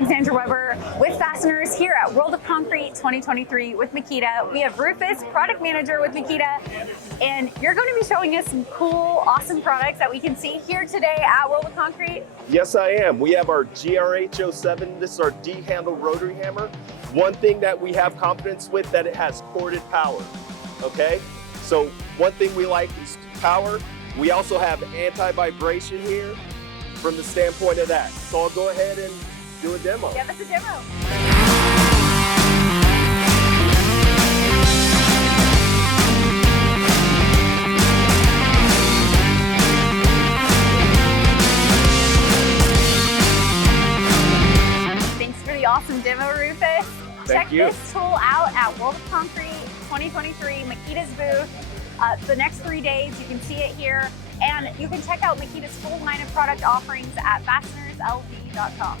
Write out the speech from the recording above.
Alexandra Weber with fasteners here at World of Concrete 2023 with Makita. We have Rufus, product manager with Makita, and you're going to be showing us some cool, awesome products that we can see here today at World of Concrete. Yes, I am. We have our GRH07. This is our D-handle rotary hammer. One thing that we have confidence with, that it has corded power, okay? So one thing we like is power. We also have anti-vibration here from the standpoint of that. So I'll go ahead and do a demo. Give us a demo. Thanks for the awesome demo, Rufus. Check this tool out at World of Concrete 2023, Makita's booth. The next 3 days, you can see it here. And you can check out Makita's full line of product offerings at fastenerslv.com.